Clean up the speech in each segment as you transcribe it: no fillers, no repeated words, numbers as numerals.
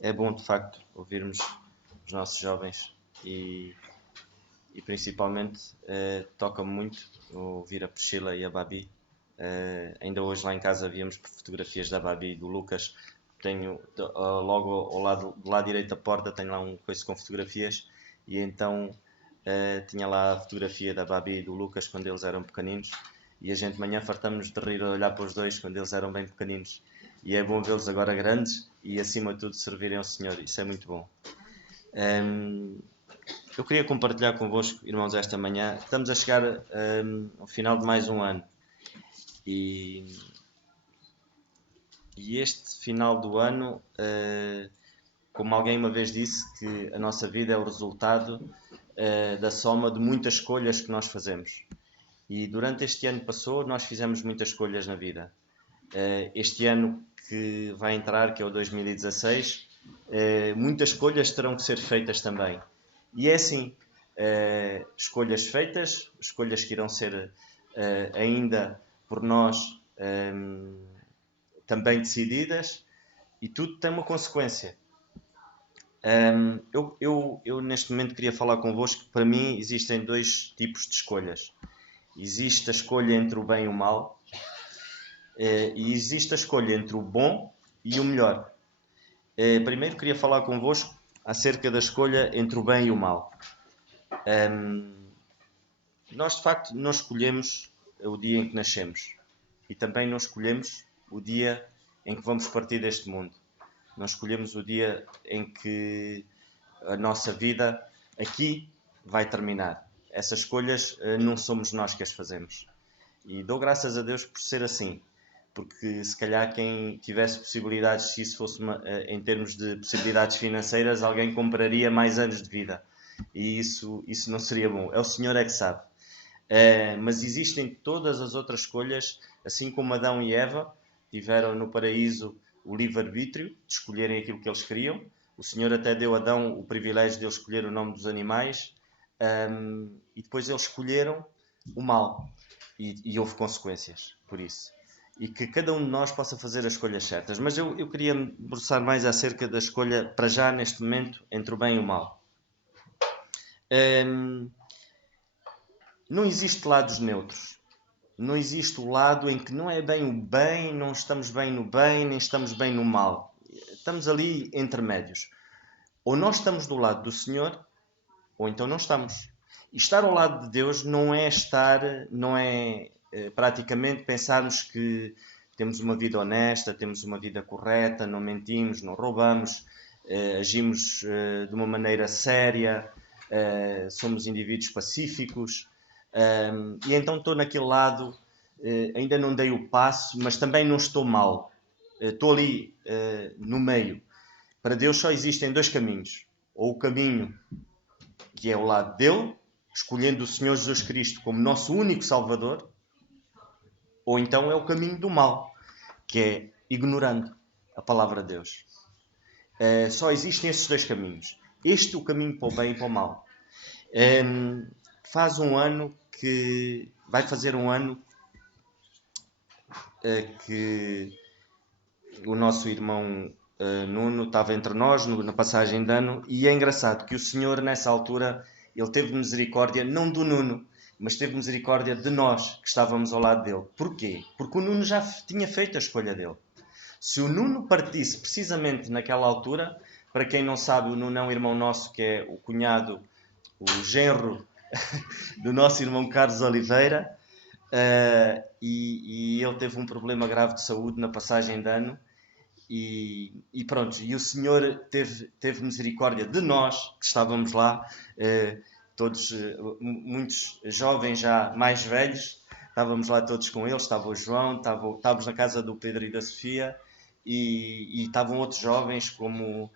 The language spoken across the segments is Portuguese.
É bom, de facto, ouvirmos os nossos jovens e principalmente toca-me muito ouvir a Priscila e a Babi. Ainda hoje lá em casa víamos fotografias da Babi e do Lucas. Tenho logo do lado direito da porta, tenho lá um coisa com fotografias e então tinha lá a fotografia da Babi e do Lucas quando eles eram pequeninos e a gente de manhã fartamos de rir a olhar para os dois quando eles eram bem pequeninos e é bom vê-los agora grandes e acima de tudo servirem ao Senhor, isso é muito bom. Eu queria compartilhar convosco, irmãos, esta manhã. Estamos a chegar ao final de mais um ano e este final do ano, como alguém uma vez disse, que a nossa vida é o resultado da soma de muitas escolhas que nós fazemos. E durante este ano que passou, nós fizemos muitas escolhas na vida. Este ano que vai entrar, que é o 2016, muitas escolhas terão que ser feitas também. E é assim, escolhas feitas, escolhas que irão ser ainda por nós também decididas, e tudo tem uma consequência. Eu neste momento queria falar convosco que para mim existem dois tipos de escolhas. Existe a escolha entre o bem e o mal, e existe a escolha entre o bom e o melhor. Primeiro queria falar convosco acerca da escolha entre o bem e o mal. Nós de facto não escolhemos o dia em que nascemos e também não escolhemos o dia em que vamos partir deste mundo. Não escolhemos o dia em que a nossa vida aqui vai terminar. Essas escolhas não somos nós que as fazemos. E dou graças a Deus por ser assim. Porque se calhar quem tivesse possibilidades, se isso fosse em termos de possibilidades financeiras, alguém compraria mais anos de vida. E isso não seria bom. É o Senhor é que sabe. Mas existem todas as outras escolhas, assim como Adão e Eva tiveram no paraíso o livre-arbítrio de escolherem aquilo que eles queriam. O Senhor até deu a Adão o privilégio de ele escolher o nome dos animais, e depois eles escolheram o mal e houve consequências por isso. E que cada um de nós possa fazer as escolhas certas. Mas eu queria me debruçar mais acerca da escolha, para já neste momento, entre o bem e o mal. Não existe lados neutros. Não existe o lado em que não é bem o bem, não estamos bem no bem, nem estamos bem no mal. Estamos ali entre médios. Ou nós estamos do lado do Senhor, ou então não estamos. E estar ao lado de Deus não é praticamente pensarmos que temos uma vida honesta, temos uma vida correta, não mentimos, não roubamos, agimos de uma maneira séria, somos indivíduos pacíficos. E então estou naquele lado, ainda não dei o passo, mas também não estou mal. Estou ali no meio. Para Deus só existem dois caminhos. Ou o caminho que é o lado dele, escolhendo o Senhor Jesus Cristo como nosso único Salvador, ou então é o caminho do mal, que é ignorando a palavra de Deus. Só existem esses dois caminhos. Este é o caminho para o bem e para o mal. Vai fazer um ano que o nosso irmão Nuno estava entre nós na passagem de ano, e é engraçado que o Senhor nessa altura ele teve misericórdia não do Nuno, mas teve misericórdia de nós que estávamos ao lado dele. Porquê? Porque o Nuno já tinha feito a escolha dele. Se o Nuno partisse precisamente naquela altura, para quem não sabe, o Nuno é um irmão nosso que é o cunhado, o genro do nosso irmão Carlos Oliveira, e ele teve um problema grave de saúde na passagem de ano, e pronto, e o Senhor teve misericórdia de nós que estávamos lá, todos, muitos jovens já mais velhos, estávamos lá todos com eles, estava o João, estávamos na casa do Pedro e da Sofia, e estavam outros jovens como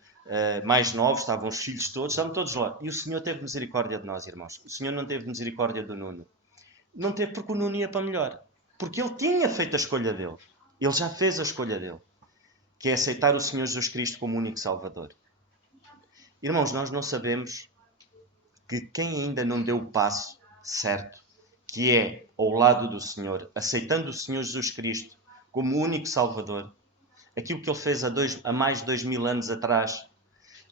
mais novos, estavam os filhos todos, estavam todos lá. E o Senhor teve misericórdia de nós, irmãos. O Senhor não teve misericórdia do Nuno. Não teve porque o Nuno ia para melhor. Porque ele tinha feito a escolha dele. Ele já fez a escolha dele, que é aceitar o Senhor Jesus Cristo como único Salvador. Irmãos, nós não sabemos que quem ainda não deu o passo certo, que é ao lado do Senhor, aceitando o Senhor Jesus Cristo como único Salvador, aquilo que ele fez há mais de 2000 anos atrás,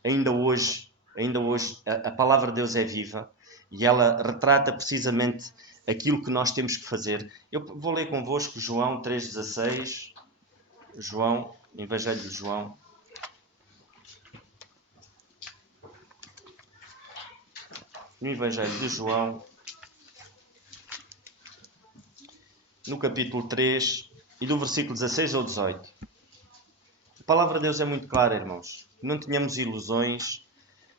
ainda hoje a palavra de Deus é viva e ela retrata precisamente aquilo que nós temos que fazer. Eu vou ler convosco João 3,16. João, Evangelho de João. No Evangelho de João, no capítulo 3 e do versículo 16 ao 18. A palavra de Deus é muito clara, irmãos. Não tenhamos ilusões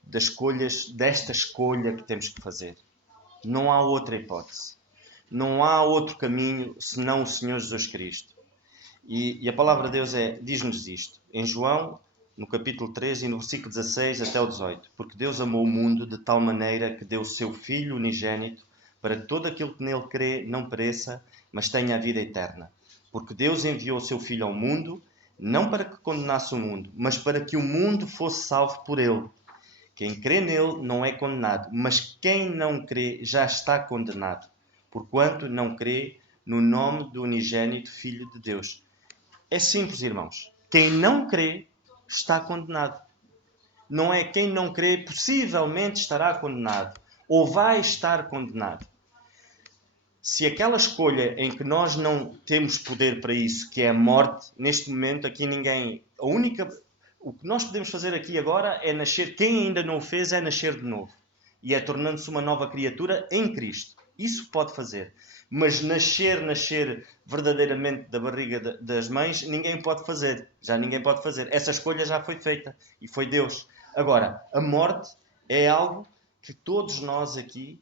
desta escolha que temos que fazer. Não há outra hipótese. Não há outro caminho senão o Senhor Jesus Cristo. E a palavra de Deus diz-nos isto. Em João, no capítulo 3 e no versículo 16 até o 18. Porque Deus amou o mundo de tal maneira que deu o seu Filho unigênito para que todo aquele que nele crê não pereça, mas tenha a vida eterna. Porque Deus enviou o seu Filho ao mundo, não para que condenasse o mundo, mas para que o mundo fosse salvo por ele. Quem crê nele não é condenado, mas quem não crê já está condenado, porquanto não crê no nome do unigênito Filho de Deus. É simples, irmãos. Quem não crê está condenado. Não é quem não crê possivelmente estará condenado ou vai estar condenado. Se aquela escolha em que nós não temos poder para isso, que é a morte, neste momento aqui ninguém... O que nós podemos fazer aqui agora é nascer... Quem ainda não o fez é nascer de novo. E é tornando-se uma nova criatura em Cristo. Isso pode fazer. Mas nascer verdadeiramente da barriga das mães, ninguém pode fazer. Já ninguém pode fazer. Essa escolha já foi feita. E foi Deus. Agora, a morte é algo que todos nós aqui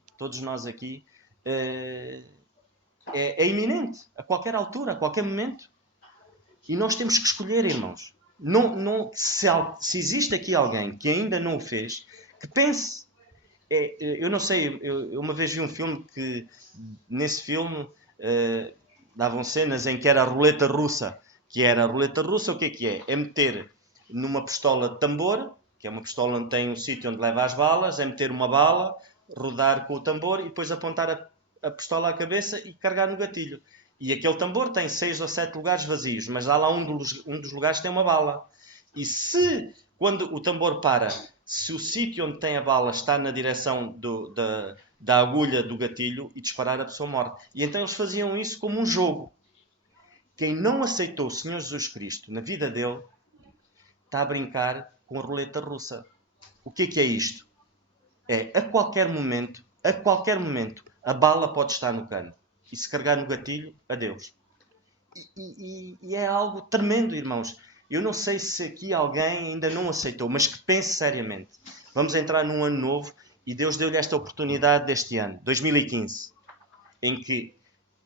é iminente. A qualquer altura, a qualquer momento. E nós temos que escolher, irmãos. Se existe aqui alguém que ainda não o fez, que pense. Eu não sei, eu uma vez vi um filme que, nesse filme, davam cenas em que era a roleta russa. Que era a roleta russa, o que é? É meter numa pistola de tambor, que é uma pistola onde tem um sítio onde leva as balas, é meter uma bala, rodar com o tambor e depois apontar a pistola à cabeça e carregar no gatilho. E aquele tambor tem 6 ou 7 lugares vazios, mas há lá um dos lugares que tem uma bala. E quando o tambor para, se o sítio onde tem a bala está na direção da agulha do gatilho e disparar, a pessoa morre. E então eles faziam isso como um jogo. Quem não aceitou o Senhor Jesus Cristo na vida dele está a brincar com a roleta russa. O que é isto? A qualquer momento, a bala pode estar no cano. E se carregar no gatilho, adeus. E é algo tremendo, irmãos. Eu não sei se aqui alguém ainda não aceitou, mas que pense seriamente. Vamos entrar num ano novo e Deus deu-lhe esta oportunidade deste ano, 2015, em que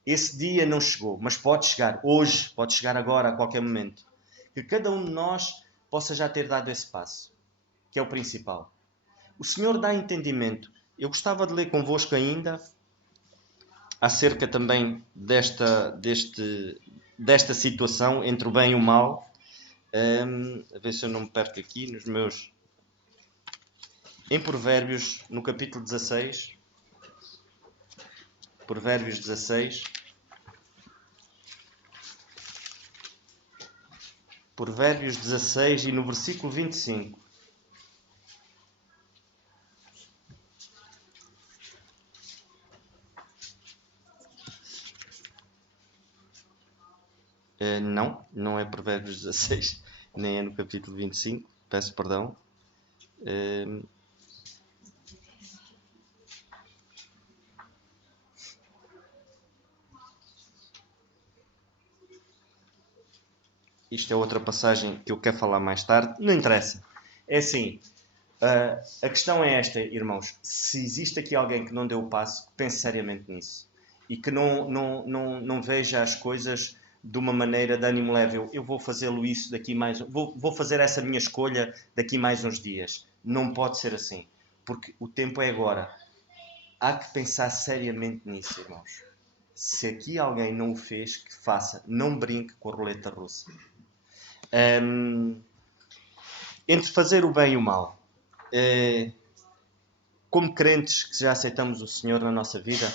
esse dia não chegou, mas pode chegar hoje, pode chegar agora, a qualquer momento. Que cada um de nós possa já ter dado esse passo, que é o principal. O Senhor dá entendimento. Eu gostava de ler convosco ainda acerca também desta situação entre o bem e o mal. A ver se eu não me perco aqui nos meus... Em Provérbios, no capítulo 16. Provérbios 16. Provérbios 16 e no versículo 25. Não é Provérbios 16, nem é no capítulo 25, peço perdão. Isto é outra passagem que eu quero falar mais tarde, não interessa. É assim, a questão é esta, irmãos. Se existe aqui alguém que não deu o passo, pense seriamente nisso. E que não veja as coisas de uma maneira de ânimo leve. Eu vou fazê-lo isso daqui mais... Vou fazer essa minha escolha daqui mais uns dias. Não pode ser assim. Porque o tempo é agora. Há que pensar seriamente nisso, irmãos. Se aqui alguém não o fez, que faça. Não brinque com a roleta russa. Entre fazer o bem e o mal. Como crentes que já aceitamos o Senhor na nossa vida,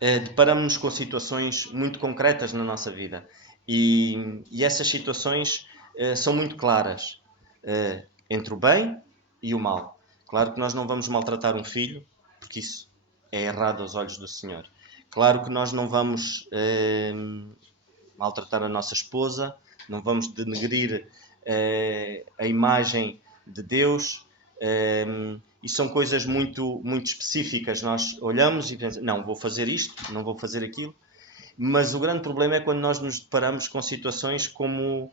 deparamos-nos com situações muito concretas na nossa vida. E essas situações são muito claras entre o bem e o mal. Claro que nós não vamos maltratar um filho, porque isso é errado aos olhos do Senhor. Claro que nós não vamos maltratar a nossa esposa, não vamos denegrir a imagem de Deus. E são coisas muito, muito específicas. Nós olhamos e pensamos, não, vou fazer isto, não vou fazer aquilo. Mas o grande problema é quando nós nos deparamos com situações como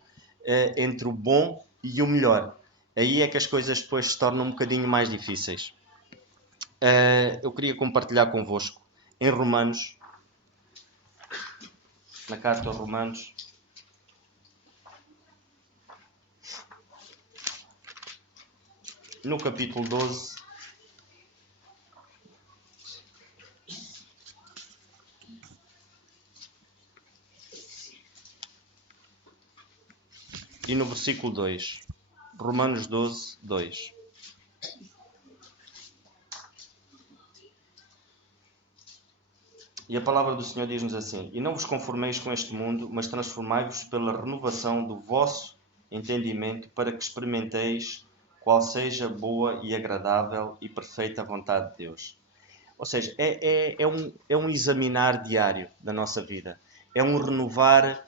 entre o bom e o melhor. Aí é que as coisas depois se tornam um bocadinho mais difíceis. Eu queria compartilhar convosco em Romanos, na carta aos Romanos, no capítulo 12, e no versículo 2. Romanos 12, 2. E a palavra do Senhor diz-nos assim: E não vos conformeis com este mundo, mas transformai-vos pela renovação do vosso entendimento, para que experimenteis qual seja boa e agradável e perfeita vontade de Deus. Ou seja, é um examinar diário da nossa vida. É um renovar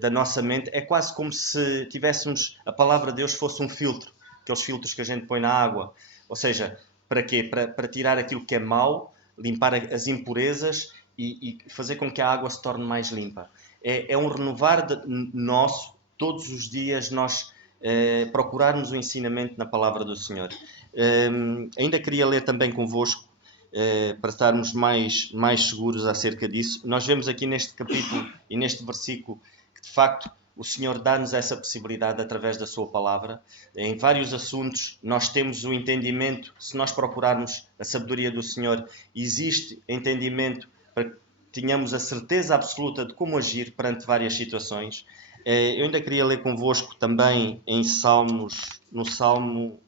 da nossa mente. É quase como se tivéssemos a palavra de Deus fosse um filtro. Aqueles filtros que a gente põe na água. Ou seja, para quê? Para tirar aquilo que é mau, limpar as impurezas e fazer com que a água se torne mais limpa. É um renovar nosso, todos os dias nós procurarmos o ensinamento na palavra do Senhor. Ainda queria ler também convosco, para estarmos mais seguros acerca disso. Nós vemos aqui neste capítulo e neste versículo que, de facto, o Senhor dá-nos essa possibilidade através da sua palavra. Em vários assuntos nós temos o entendimento, se nós procurarmos a sabedoria do Senhor, existe entendimento para que tenhamos a certeza absoluta de como agir perante várias situações. Eu ainda queria ler convosco também em Salmos, no Salmo...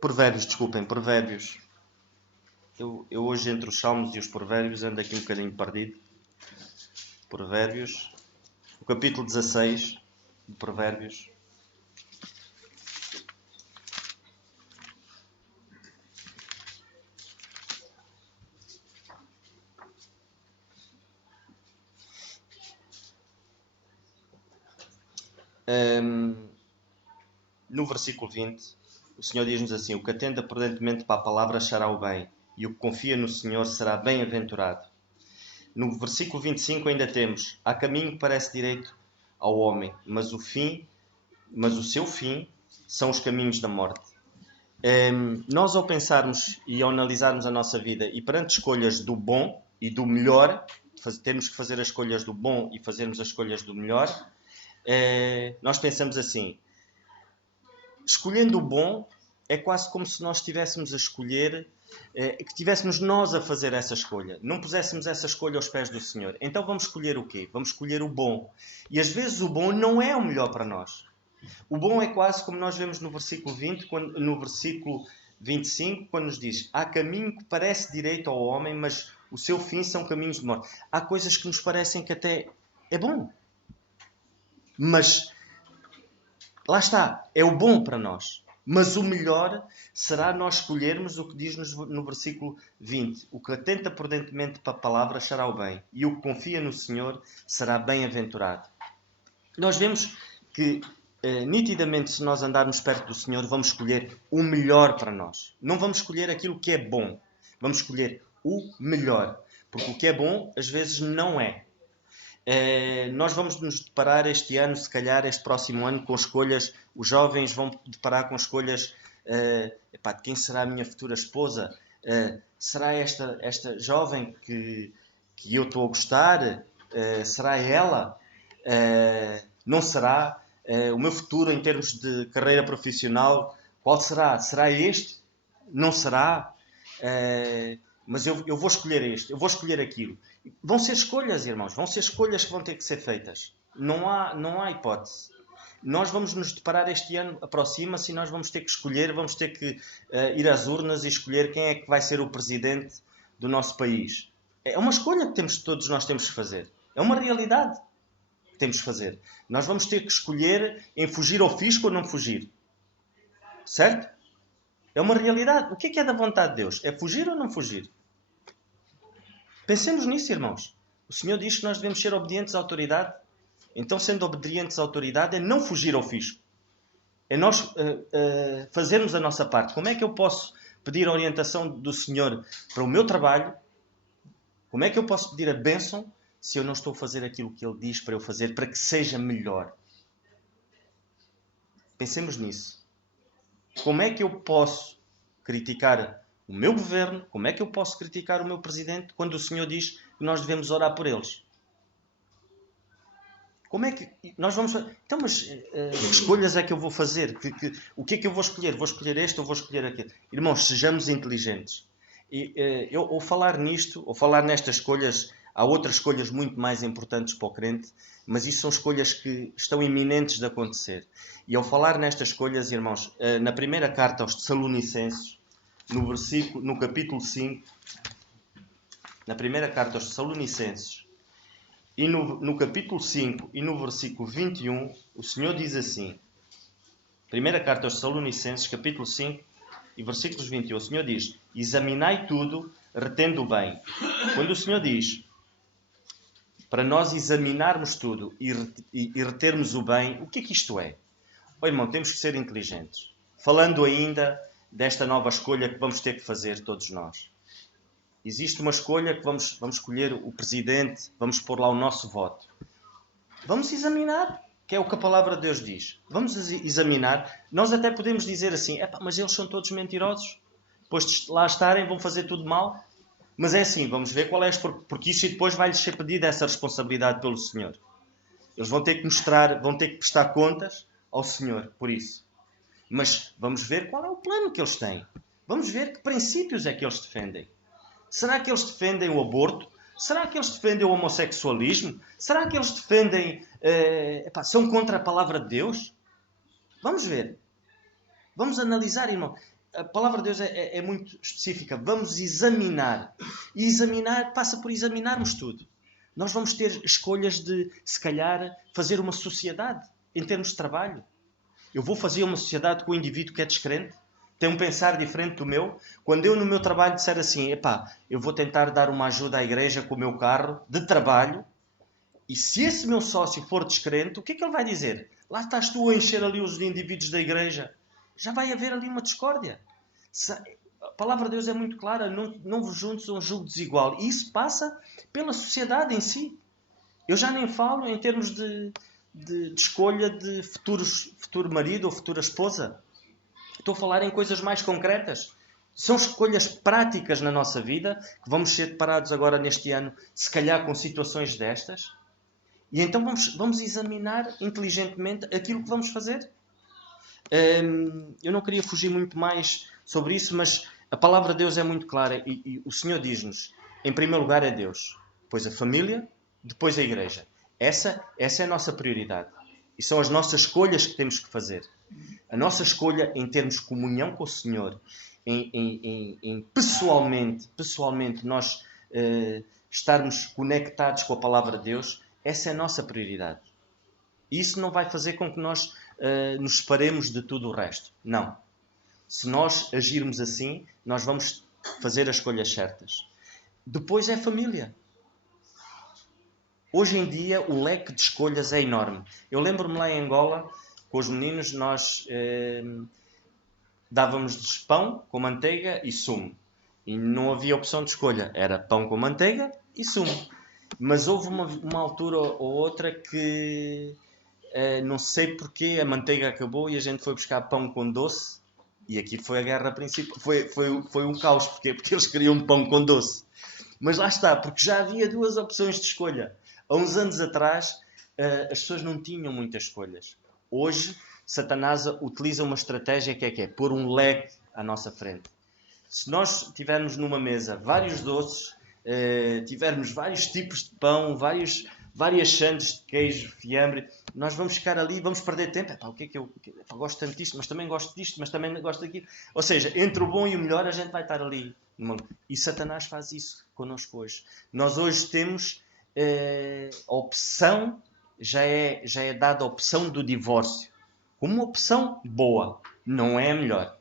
Provérbios, desculpem, Provérbios. Eu hoje entre os Salmos e os Provérbios ando aqui um bocadinho perdido. Provérbios, o capítulo 16 de Provérbios. No versículo 20, o Senhor diz-nos assim: O que atenta prudentemente para a palavra achará o bem, e o que confia no Senhor será bem-aventurado. No versículo 25 ainda temos: Há caminho que parece direito ao homem, mas o seu fim são os caminhos da morte. Nós ao pensarmos e ao analisarmos a nossa vida e perante escolhas do bom e do melhor, temos que fazer as escolhas do bom e fazermos as escolhas do melhor, nós pensamos assim: escolhendo o bom é quase como se nós estivéssemos a escolher, que tivéssemos nós a fazer essa escolha, não puséssemos essa escolha aos pés do Senhor. Então vamos escolher o quê? Vamos escolher o bom. E às vezes o bom não é o melhor para nós. O bom é quase como nós vemos no versículo 20, no versículo 25, quando nos diz: há caminho que parece direito ao homem, mas o seu fim são caminhos de morte. Há coisas que nos parecem que até é bom, mas lá está, é o bom para nós. Mas o melhor será nós escolhermos o que diz no versículo 20. O que atenta prudentemente para a palavra achará o bem, e o que confia no Senhor será bem-aventurado. Nós vemos que, nitidamente, se nós andarmos perto do Senhor, vamos escolher o melhor para nós. Não vamos escolher aquilo que é bom. Vamos escolher o melhor. Porque o que é bom, às vezes, não é. Nós vamos nos deparar este ano, se calhar este próximo ano, com escolhas. Os jovens vão deparar com escolhas de quem será a minha futura esposa? Será esta jovem que eu estou a gostar? Será ela? Não será? O meu futuro em termos de carreira profissional, qual será? Será este? Não será? Mas eu vou escolher este, eu vou escolher aquilo. Vão ser escolhas, irmãos, vão ser escolhas que vão ter que ser feitas. Não há hipótese. Nós vamos nos deparar este ano, aproxima-se, e nós vamos ter que escolher, vamos ter que ir às urnas e escolher quem é que vai ser o presidente do nosso país. É uma escolha que todos nós temos que fazer. É uma realidade que temos que fazer. Nós vamos ter que escolher em fugir ao fisco ou não fugir. Certo? É uma realidade. O que é da vontade de Deus? É fugir ou não fugir? Pensemos nisso, irmãos. O Senhor diz que nós devemos ser obedientes à autoridade. Então, sendo obedientes à autoridade, é não fugir ao fisco. É nós fazermos a nossa parte. Como é que eu posso pedir a orientação do Senhor para o meu trabalho? Como é que eu posso pedir a bênção se eu não estou a fazer aquilo que Ele diz para eu fazer, para que seja melhor? Pensemos nisso. Como é que eu posso criticar o meu governo? Como é que eu posso criticar o meu presidente quando o Senhor diz que nós devemos orar por eles? Como é que nós vamos... Então, mas que escolhas é que eu vou fazer? O que é que eu vou escolher? Vou escolher este ou vou escolher aquele? Irmãos, sejamos inteligentes. Ou falar nisto, ou falar nestas escolhas, há outras escolhas muito mais importantes para o crente, mas isso são escolhas que estão iminentes de acontecer. E ao falar nestas escolhas, irmãos, na primeira carta aos Tessalonicenses, no capítulo 5, na primeira carta aos Tessalonicenses, e no capítulo 5 e no versículo 21, o Senhor diz assim, primeira carta aos Tessalonicenses, capítulo 5 e versículos 21, o Senhor diz, examinai tudo, retendo o bem. Quando o Senhor diz para nós examinarmos tudo e retermos o bem, o que é que isto é? Oh, irmão, temos que ser inteligentes. Falando ainda desta nova escolha que vamos ter que fazer todos nós. Existe uma escolha que vamos escolher o presidente, vamos pôr lá o nosso voto. Vamos examinar, que é o que a palavra de Deus diz. Vamos examinar. Nós até podemos dizer assim, mas eles são todos mentirosos. Depois de lá estarem, vão fazer tudo mal. Mas é assim, vamos ver qual é porque isso depois vai-lhes ser pedida essa responsabilidade pelo Senhor. Eles vão ter que mostrar, vão ter que prestar contas ao Senhor por isso. Mas vamos ver qual é o plano que eles têm. Vamos ver que princípios é que eles defendem. Será que eles defendem o aborto? Será que eles defendem o homossexualismo? Será que eles defendem... são contra a palavra de Deus? Vamos ver. Vamos analisar, irmão. A palavra de Deus é muito específica. Vamos examinar. E examinar passa por examinarmos tudo. Nós vamos ter escolhas de, se calhar, fazer uma sociedade em termos de trabalho. Eu vou fazer uma sociedade com o indivíduo que é descrente? Tem um pensar diferente do meu? Quando eu no meu trabalho disser assim, eu vou tentar dar uma ajuda à igreja com o meu carro de trabalho, e se esse meu sócio for descrente, o que é que ele vai dizer? Lá estás tu a encher ali os indivíduos da igreja. Já vai haver ali uma discórdia. A palavra de Deus é muito clara, não vos juntes a um jugo desigual. E isso passa pela sociedade em si. Eu já nem falo em termos de escolha de futuro marido ou futura esposa. Estou a falar em coisas mais concretas. São escolhas práticas na nossa vida, que vamos ser deparados agora neste ano, se calhar com situações destas. E então vamos examinar inteligentemente aquilo que vamos fazer. Eu não queria fugir muito mais sobre isso, mas a palavra de Deus é muito clara e o Senhor diz-nos, em primeiro lugar é Deus, depois a família, depois a igreja. Essa é a nossa prioridade. E são as nossas escolhas que temos que fazer. A nossa escolha em termos comunhão com o Senhor, em pessoalmente nós estarmos conectados com a palavra de Deus, essa é a nossa prioridade. E isso não vai fazer com que nós nos separemos de tudo o resto. Não. Se nós agirmos assim, nós vamos fazer as escolhas certas. Depois é a família. Hoje em dia o leque de escolhas é enorme. Eu lembro-me lá em Angola, com os meninos, nós dávamos-lhes pão com manteiga e sumo. E não havia opção de escolha. Era pão com manteiga e sumo. Mas houve uma altura ou outra que não sei porquê a manteiga acabou e a gente foi buscar pão com doce. E aqui foi a guerra principal. Foi um caos. Porquê? Porque eles queriam pão com doce. Mas lá está, porque já havia duas opções de escolha. Há uns anos atrás, as pessoas não tinham muitas escolhas. Hoje, Satanás utiliza uma estratégia que é pôr um leque à nossa frente. Se nós tivermos numa mesa vários doces, tivermos vários tipos de pão, vários várias sandes de queijo, fiambre. Nós vamos ficar ali, vamos perder tempo. Epá, o que é que eu gosto tanto disto, mas também gosto disto, mas também gosto daquilo. Ou seja, entre o bom e o melhor a gente vai estar ali. E Satanás faz isso connosco hoje. Nós hoje temos a opção, já é dada a opção do divórcio. Como uma opção boa. Não é a melhor.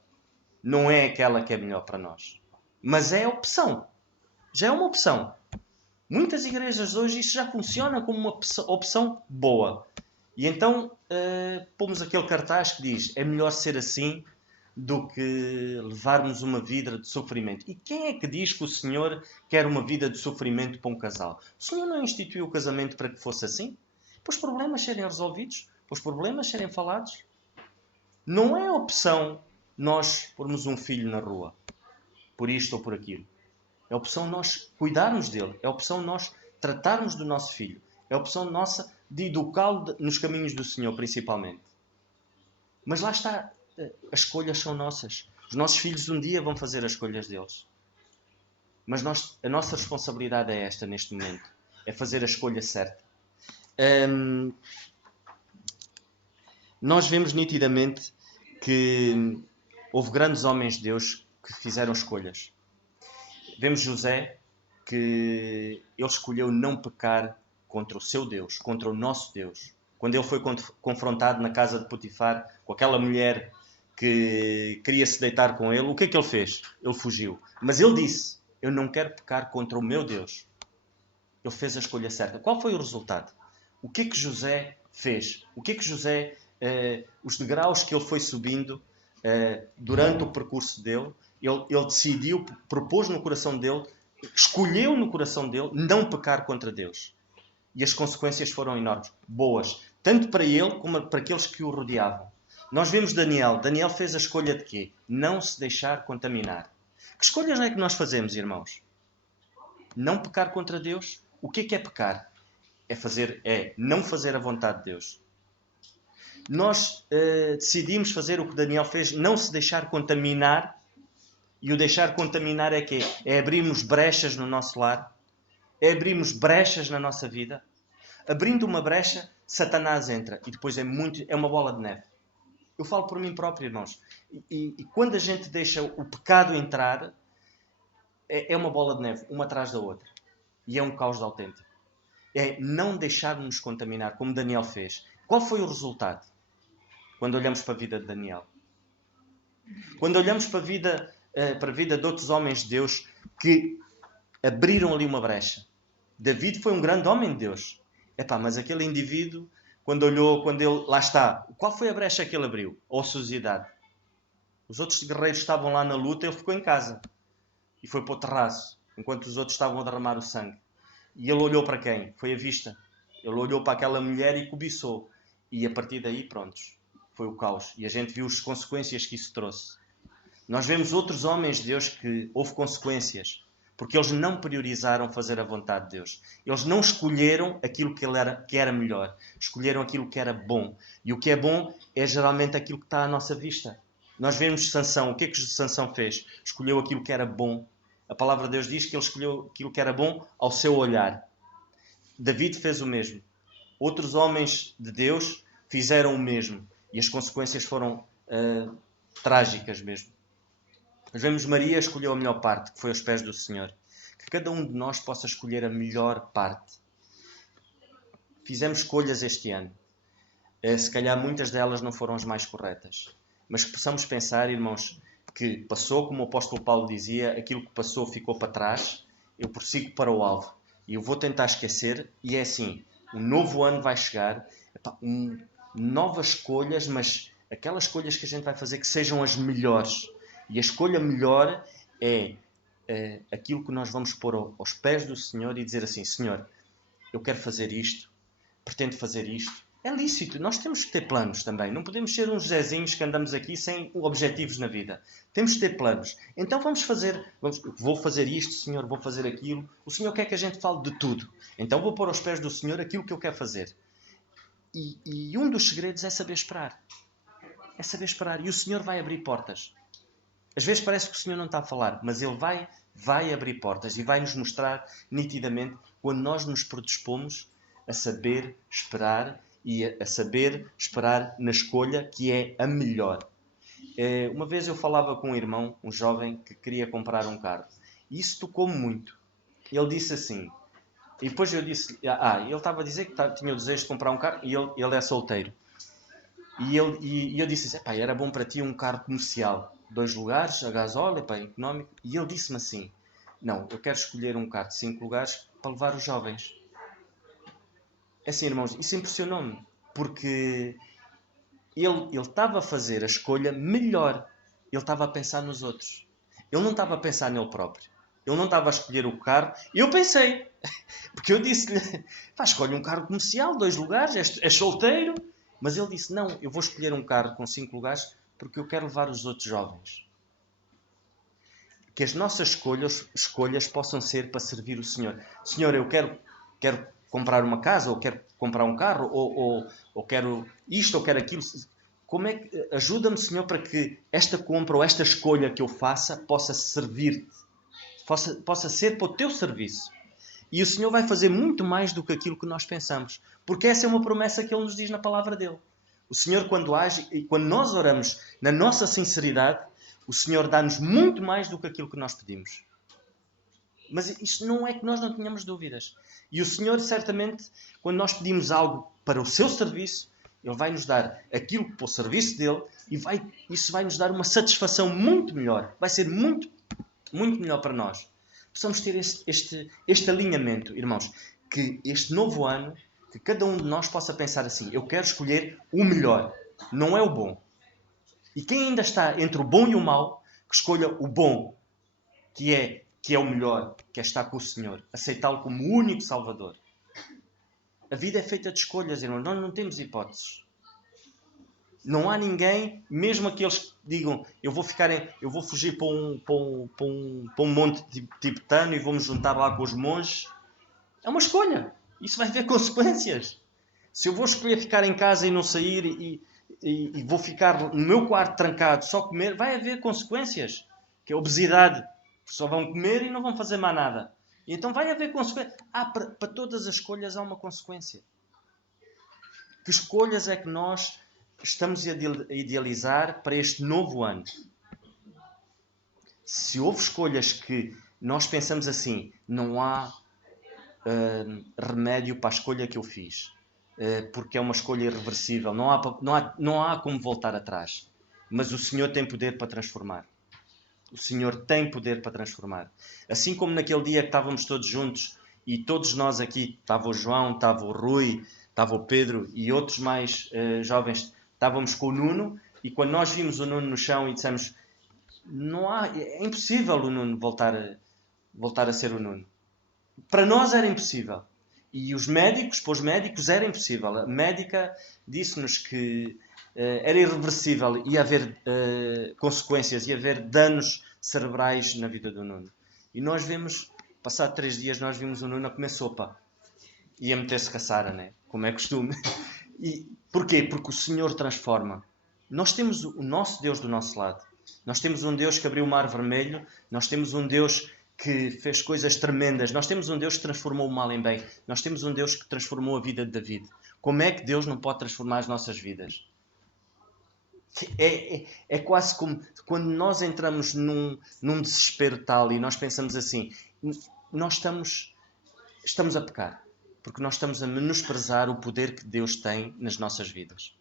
Não é aquela que é melhor para nós. Mas é a opção. Já é uma opção. Muitas igrejas hoje isso já funciona como uma opção boa. E então pomos aquele cartaz que diz: é melhor ser assim do que levarmos uma vida de sofrimento. E quem é que diz que o Senhor quer uma vida de sofrimento para um casal? O Senhor não instituiu o casamento para que fosse assim? Para os problemas serem resolvidos? Para os problemas serem falados? Não é opção nós pormos um filho na rua, por isto ou por aquilo. É opção nós cuidarmos dele. É opção nós tratarmos do nosso filho. É opção nossa de educá-lo nos caminhos do Senhor, principalmente. Mas lá está. As escolhas são nossas. Os nossos filhos um dia vão fazer as escolhas deles. Mas a nossa responsabilidade é esta, neste momento. É fazer a escolha certa. Nós vemos nitidamente que houve grandes homens de Deus que fizeram escolhas. Vemos José, que ele escolheu não pecar contra o seu Deus, contra o nosso Deus. Quando ele foi confrontado na casa de Potifar com aquela mulher que queria se deitar com ele, o que é que ele fez? Ele fugiu. Mas ele disse: eu não quero pecar contra o meu Deus. Ele fez a escolha certa. Qual foi o resultado? O que é que José fez? O que é que José, os degraus que ele foi subindo durante o percurso dele, ele decidiu, propôs no coração dele, escolheu no coração dele não pecar contra Deus. E as consequências foram enormes, boas, tanto para ele como para aqueles que o rodeavam. Nós vemos Daniel. Daniel fez a escolha de quê? Não se deixar contaminar. Que escolhas é que nós fazemos, irmãos? Não pecar contra Deus? O que é pecar? É não fazer a vontade de Deus. Nós decidimos fazer o que Daniel fez, não se deixar contaminar. E o deixar contaminar é quê? É abrirmos brechas no nosso lar. É abrirmos brechas na nossa vida. Abrindo uma brecha, Satanás entra. E depois é uma bola de neve. Eu falo por mim próprio, irmãos. E quando a gente deixa o pecado entrar, é uma bola de neve, uma atrás da outra. E é um caos autêntico. É não deixarmos contaminar, como Daniel fez. Qual foi o resultado? Quando olhamos para a vida de Daniel. Quando olhamos para a vida de outros homens de Deus que abriram ali uma brecha. David foi um grande homem de Deus. Mas aquele indivíduo, quando ele, lá está, qual foi a brecha que ele abriu? A ociosidade. Os outros guerreiros estavam lá na luta, ele ficou em casa. E foi para o terraço, enquanto os outros estavam a derramar o sangue. E ele olhou para quem? Foi a vista. Ele olhou para aquela mulher e cobiçou. E a partir daí, prontos, foi o caos. E a gente viu as consequências que isso trouxe. Nós vemos outros homens de Deus que houve consequências. Porque eles não priorizaram fazer a vontade de Deus. Eles não escolheram aquilo que era melhor. Escolheram aquilo que era bom. E o que é bom é geralmente aquilo que está à nossa vista. Nós vemos Sansão. O que é que Sansão fez? Escolheu aquilo que era bom. A palavra de Deus diz que ele escolheu aquilo que era bom ao seu olhar. David fez o mesmo. Outros homens de Deus fizeram o mesmo. E as consequências foram trágicas mesmo. Nós vemos Maria escolheu a melhor parte, que foi aos pés do Senhor. Que cada um de nós possa escolher a melhor parte. Fizemos escolhas este ano. Se calhar muitas delas não foram as mais corretas. Mas que possamos pensar, irmãos, que passou, como o apóstolo Paulo dizia, aquilo que passou ficou para trás, eu prossigo para o alvo. E eu vou tentar esquecer, e é assim, um novo ano vai chegar, novas escolhas, mas aquelas escolhas que a gente vai fazer que sejam as melhores. E a escolha melhor é aquilo que nós vamos pôr aos pés do Senhor e dizer assim: Senhor, eu quero fazer isto, pretendo fazer isto. É lícito, nós temos que ter planos também. Não podemos ser uns Zezinhos que andamos aqui sem objetivos na vida. Temos que ter planos. Então vou fazer isto, Senhor, vou fazer aquilo. O Senhor quer que a gente fale de tudo. Então vou pôr aos pés do Senhor aquilo que eu quero fazer. E um dos segredos é saber esperar. É saber esperar. E o Senhor vai abrir portas. Às vezes parece que o Senhor não está a falar, mas Ele vai abrir portas e vai nos mostrar nitidamente quando nós nos predispomos a saber esperar e a saber esperar na escolha que é a melhor. Uma vez eu falava com um irmão, um jovem, que queria comprar um carro. E isso tocou-me muito. Ele disse assim, e depois eu disse, ele estava a dizer que tinha o desejo de comprar um carro e ele é solteiro. E eu disse assim, era bom para ti um carro comercial, 2 lugares, a gasóleo, económico. E ele disse-me assim, não, eu quero escolher um carro de 5 lugares para levar os jovens. É assim, irmãos, isso impressionou-me, porque ele estava a fazer a escolha melhor. Ele estava a pensar nos outros. Ele não estava a pensar nele próprio. Ele não estava a escolher o carro. Eu pensei, porque eu disse-lhe, escolhe um carro comercial, 2 lugares, és solteiro. Mas ele disse, não, eu vou escolher um carro com 5 lugares porque eu quero levar os outros jovens. Que as nossas escolhas possam ser para servir o Senhor. Senhor, eu quero comprar uma casa, ou quero comprar um carro, ou quero isto, ou quero aquilo. Como é que ajuda-me, Senhor, para que esta compra ou esta escolha que eu faça possa servir-te, possa ser para o teu serviço. E o Senhor vai fazer muito mais do que aquilo que nós pensamos. Porque essa é uma promessa que Ele nos diz na palavra dEle. O Senhor, quando age e quando nós oramos na nossa sinceridade, o Senhor dá-nos muito mais do que aquilo que nós pedimos. Mas isto não é que nós não tenhamos dúvidas. E o Senhor, certamente, quando nós pedimos algo para o seu serviço, Ele vai nos dar aquilo para o serviço dEle e isso vai nos dar uma satisfação muito melhor. Vai ser muito, muito melhor para nós. Possamos ter este alinhamento, irmãos, que este novo ano, que cada um de nós possa pensar assim, eu quero escolher o melhor, não é o bom. E quem ainda está entre o bom e o mau, que escolha o bom, que é o melhor, que é estar com o Senhor, aceitá-lo como o único Salvador. A vida é feita de escolhas, irmãos, nós não temos hipóteses. Não há ninguém, mesmo aqueles que digam eu vou fugir para um monte tibetano e vou-me juntar lá com os monges. É uma escolha. Isso vai ter consequências. Se eu vou escolher ficar em casa e não sair e vou ficar no meu quarto trancado só comer, vai haver consequências. Que é obesidade. Só vão comer e não vão fazer mais nada. E então vai haver consequências. Para todas as escolhas há uma consequência. Que escolhas é que nós estamos a idealizar para este novo ano? Se houve escolhas que nós pensamos assim, não há remédio para a escolha que eu fiz, porque é uma escolha irreversível, não há como voltar atrás. Mas o Senhor tem poder para transformar. O Senhor tem poder para transformar. Assim como naquele dia que estávamos todos juntos e todos nós aqui, estava o João, estava o Rui, estava o Pedro e outros mais jovens, estávamos com o Nuno, e quando nós vimos o Nuno no chão e dissemos é impossível o Nuno voltar a ser o Nuno. Para nós era impossível. E para os médicos era impossível. A médica disse-nos que era irreversível, ia haver consequências, ia haver danos cerebrais na vida do Nuno. E nós vimos, passado 3 dias, nós vimos o Nuno a comer sopa. E a meter-se caçara, né? Como é costume. E porquê? Porque o Senhor transforma. Nós temos o nosso Deus do nosso lado. Nós temos um Deus que abriu o mar vermelho. Nós temos um Deus que fez coisas tremendas. Nós temos um Deus que transformou o mal em bem. Nós temos um Deus que transformou a vida de David. Como é que Deus não pode transformar as nossas vidas? É quase como quando nós entramos num desespero tal e nós pensamos assim, nós estamos a pecar. Porque nós estamos a menosprezar o poder que Deus tem nas nossas vidas.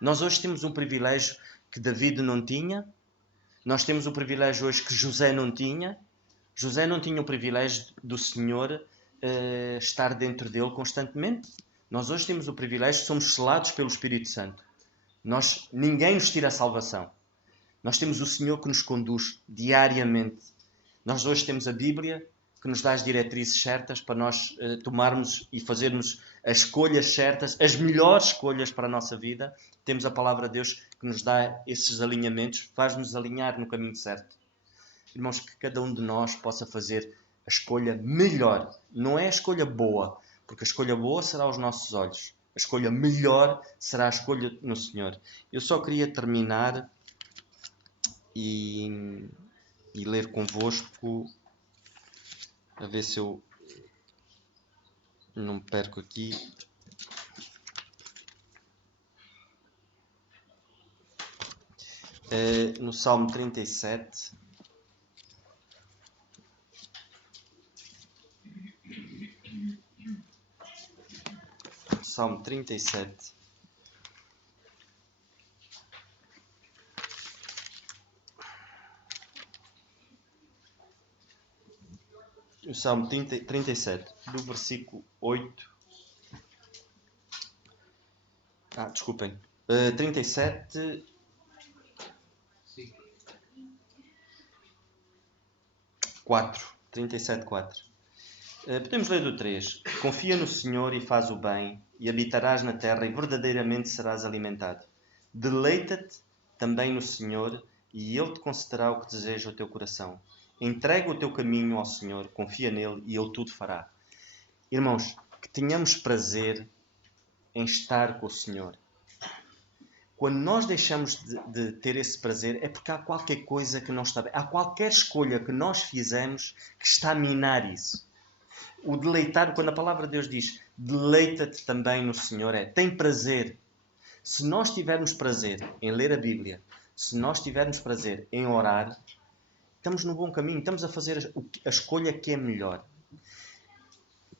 Nós hoje temos um privilégio que David não tinha. Nós temos o privilégio hoje que José não tinha. José não tinha o privilégio do Senhor estar dentro dele constantemente. Nós hoje temos o privilégio, somos selados pelo Espírito Santo. Ninguém nos tira a salvação. Nós temos o Senhor que nos conduz diariamente. Nós hoje temos a Bíblia que nos dá as diretrizes certas para nós tomarmos e fazermos as escolhas certas, as melhores escolhas para a nossa vida. Temos a palavra de Deus que nos dá esses alinhamentos, faz-nos alinhar no caminho certo. Irmãos, que cada um de nós possa fazer a escolha melhor. Não é a escolha boa, porque a escolha boa será aos nossos olhos. A escolha melhor será a escolha no Senhor. Eu só queria terminar e ler convosco, a ver se eu não me perco aqui. No Salmo 37. Salmo 37. O Salmo 37, do versículo 8. Desculpem. 37. 4. 37, 4. Podemos ler do 3. Confia no Senhor e faz o bem, e habitarás na terra e verdadeiramente serás alimentado. Deleita-te também no Senhor, e Ele te concederá o que deseja o teu coração. Entrega o teu caminho ao Senhor, confia nele e Ele tudo fará. Irmãos, que tenhamos prazer em estar com o Senhor. Quando nós deixamos de ter esse prazer, é porque há qualquer coisa que não está bem. Há qualquer escolha que nós fizemos que está a minar isso. O deleitar, quando a palavra de Deus diz deleita-te também no Senhor, tem prazer. Se nós tivermos prazer em ler a Bíblia, se nós tivermos prazer em orar, estamos no bom caminho, estamos a fazer a escolha que é melhor.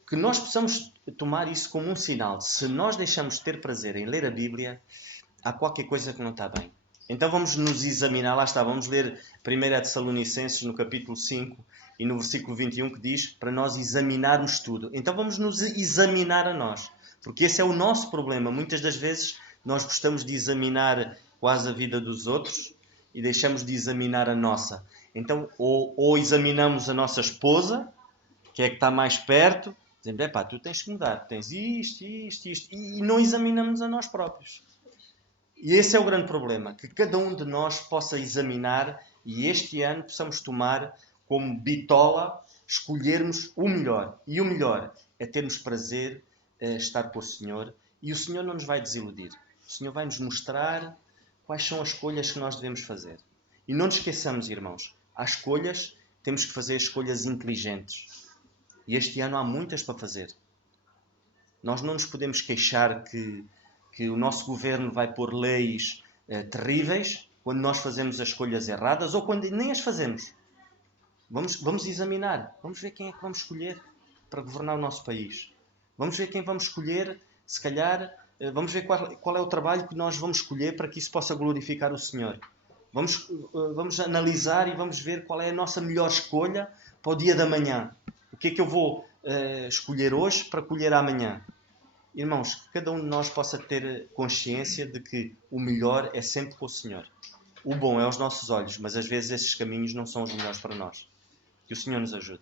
Que nós possamos tomar isso como um sinal. Se nós deixamos de ter prazer em ler a Bíblia, há qualquer coisa que não está bem. Então vamos nos examinar, lá está, vamos ler 1 Tessalonicenses no capítulo 5 e no versículo 21 que diz para nós examinarmos tudo. Então vamos nos examinar a nós, porque esse é o nosso problema. Muitas das vezes nós gostamos de examinar quase a vida dos outros e deixamos de examinar a nossa. Então ou examinamos a nossa esposa, que é que está mais perto, dizendo, tu tens que mudar, tu tens isto, e não examinamos a nós próprios. E esse é o grande problema, que cada um de nós possa examinar e este ano possamos tomar como bitola, escolhermos o melhor. E o melhor é termos prazer em estar com o Senhor e o Senhor não nos vai desiludir. O Senhor vai nos mostrar quais são as escolhas que nós devemos fazer. E não nos esqueçamos, irmãos, há escolhas, temos que fazer escolhas inteligentes. E este ano há muitas para fazer. Nós não nos podemos queixar que o nosso governo vai pôr leis terríveis quando nós fazemos as escolhas erradas ou quando nem as fazemos. Vamos examinar, vamos ver quem é que vamos escolher para governar o nosso país. Vamos ver quem vamos escolher, se calhar, vamos ver qual é o trabalho que nós vamos escolher para que isso possa glorificar o Senhor. Vamos analisar e vamos ver qual é a nossa melhor escolha para o dia da manhã. O que é que eu vou escolher hoje para colher amanhã? Irmãos, que cada um de nós possa ter consciência de que o melhor é sempre com o Senhor. O bom é aos nossos olhos, mas às vezes esses caminhos não são os melhores para nós. Que o Senhor nos ajude.